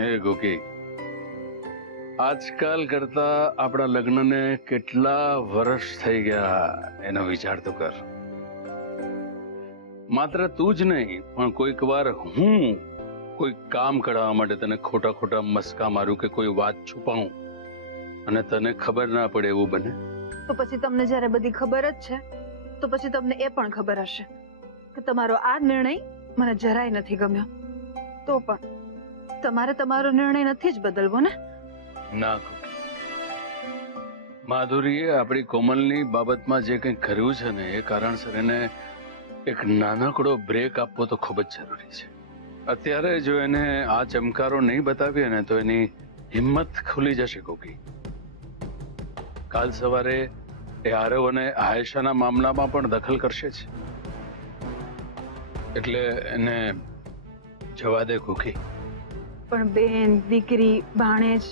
હે ગોકી, આજકાલ કરતા આપણા લગ્નને કેટલા વર્ષ થઈ ગયા એનો વિચાર તો કર. માત્ર તું જ નહીં પણ કોઈક વાર હું કોઈ કામ કરાવવા માટે તને ખોટા ખોટા મસ્કા મારું કે કોઈ વાત છુપાવું અને તને ખબર ના પડે એવું બને. તો પછી તમને જ્યારે બધી ખબર જ છે તો પછી તમને એ પણ ખબર હશે કે તમારો આ નિર્ણય મને જરાય નથી ગમ્યો. તો પણ તમારે તમારો નિર્ણય નથી જ બદલવો ને. ના ગોકી, માધુરીએ આપણી કોમલની બાબતમાં જે કંઈ કર્યું છે ને એ કારણસર એને એક નાનકડો બ્રેક આપવો તો ખૂબ જ જરૂરી છે. અત્યારે જો એને આ ચમકારો નહીં બતાવીએ ને તો એની હિંમત ખુલી જશે ગોકી. કાલ સવારે એ આરવ અને આયેશાના મામલામાં પણ દખલ કરશે જ. એટલે એને જવા દે ગોકી. પણ બેન, દીકરી, ભાણેજ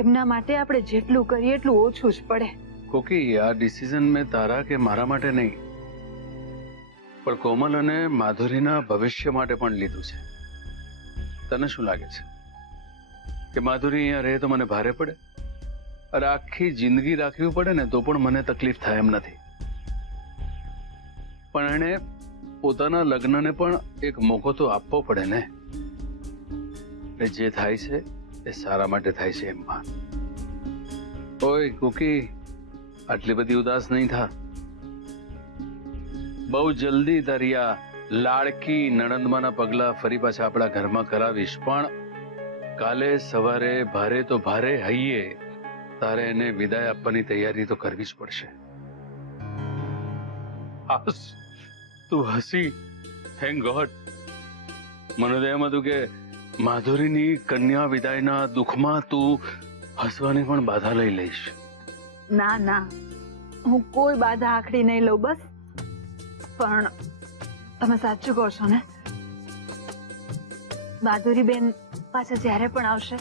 એમના માટે આપણે જેટલું કરીએ એટલું ઓછું જ પડે. ગોકી, આ ડિસિઝન મેં તારા કે મારા માટે નહીં પણ કોમલ અને માધુરીના ભવિષ્ય માટે પણ લીધું છે. તને શું લાગે છે કે માધુરી અહીંયા રહે તો મને ભારે પડે? અરે આખી જિંદગી રાખવી પડે ને તો પણ મને તકલીફ થાય એમ નથી. પણ એણે પોતાના લગ્નને પણ એક મોકો તો આપવો પડે ને. જે થાય છે એ સારા માટે થાય છે એમ માન. ઓય કુકી, આટલી બધી ઉદાસ નહીં થા. બહુ જલ્દી તારી આ લાડકી નણંદમાના પગલા ફરી પાછા આપણા ઘરમાં કરાવીશ. પણ કાલે સવારે ભારે તો ભારે હૈયે તારે એને વિદાય આપવાની તૈયારી તો કરવી જ પડશે. તું હસી. Thank God. મને તો એમ હતું કે માધુરીની કન્યા વિદાયના દુઃખમાં તું હસવાની પણ બાધા લઈ લઈશ. ના ના, હું કોઈ બાધા આખડી નહીં લઉં. બસ પણ તમે સાચું કહો છો ને, માધુરી બેન પાછા જ્યારે પણ આવશે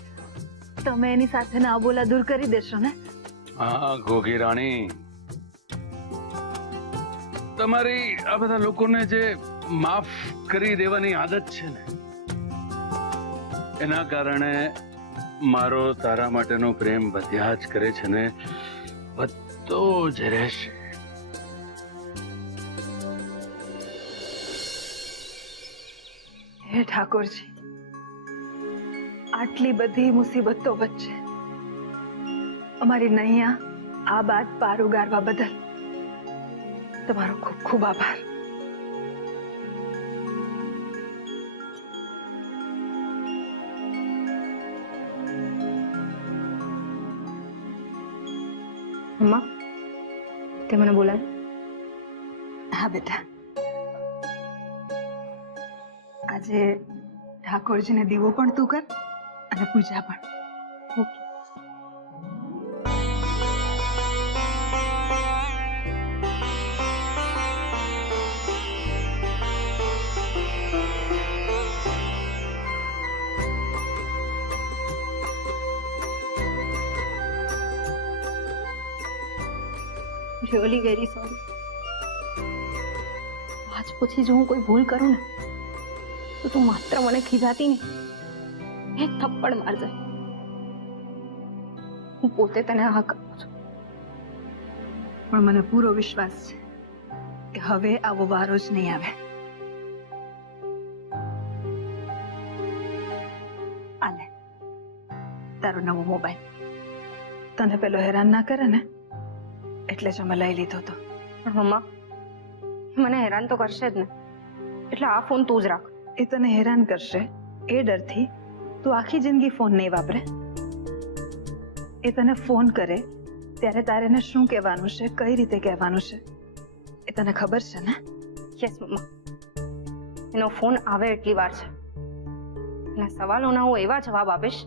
તમે એની સાથેના અબોલા દૂર કરી દેશો ને. હા ઘોઘી રાણી, તમારી આ બધા લોકોને જે માફ કરી દેવાની આદત છે ને એના કારણે મારો તારા માટેનો પ્રેમ વધ્યા જ કરે છે ને વધતો જ રહેશે. હે ઠાકોરજી, આટલી બધી મુસીબતો વચ્ચે અમારી નૈયા આ બાદ પાર ઉગારવા બદલ તમારો ખૂબ ખૂબ આભાર. અમ્મા, તે મને બોલાય? હા બેટા, આજે ઠાકોરજીને દીવો પણ તું કર અને પૂજા પણ. ઓકે. Really very sorry. આજ પછી જો હું કોઈ ભૂલ કરું ને તો તું માત્ર મને ખીજાતી નહીં, એક થપ્પડ મારજે. હું પોતે તને આ કરું છું. પણ મને પૂરો વિશ્વાસ છે કે હવે આવો વારો જ નહીં આવે. આલે તારો નવો મોબાઈલ. તને પેલો હેરાન ના કરે ને એટલે જ અમે લઈ લીધો તો. પણ મમ્મા, મને હેરાન તો કરશે જ ને, એટલે આ ફોન તું જ રાખ. એ તને હેરાન કરશે એ ડરથી તું આખી જિંદગી ફોન નહીં વાપરે. એ તને ફોન કરે ત્યારે તારે એને શું કહેવાનું છે, કઈ રીતે કહેવાનું છે એ તને ખબર છે ને? યસ મમ્મા, એનો ફોન આવે એટલી વાર છે. એના સવાલોના હું એવા જવાબ આપીશ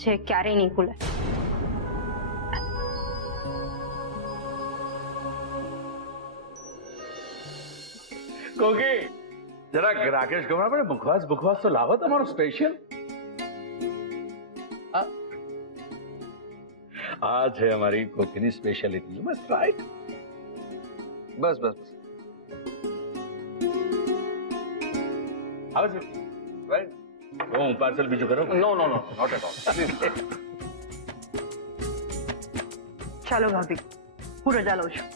જે ક્યારેય નહીં ભૂલે. કોકી, જરાક રાકેશ ગમરા પડે મુખવાસ તો લાવો તમારો સ્પેશિયલ. આ છે અમારી કોકીની સ્પેશિયાલિટી. You must try. બસ બસ બસ. આવજો. રાઈટ. હું પાર્સલ બીજું કરું? No no no not at all. ચાલો ભાભી, હું રજા લઉં છું.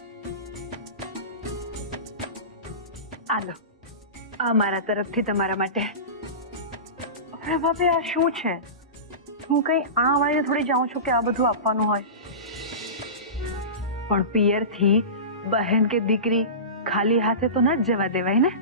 આલો, આ મારા તરફથી તમારા માટે. અરે ભાભી, આ શું છે? હું કઈ આ વાળીને થોડી જાઉં છું કે આ બધું આપવાનું હોય. પણ પિયરથી બહેન કે દીકરી ખાલી હાથે તો ન જ જવા દેવાય ને.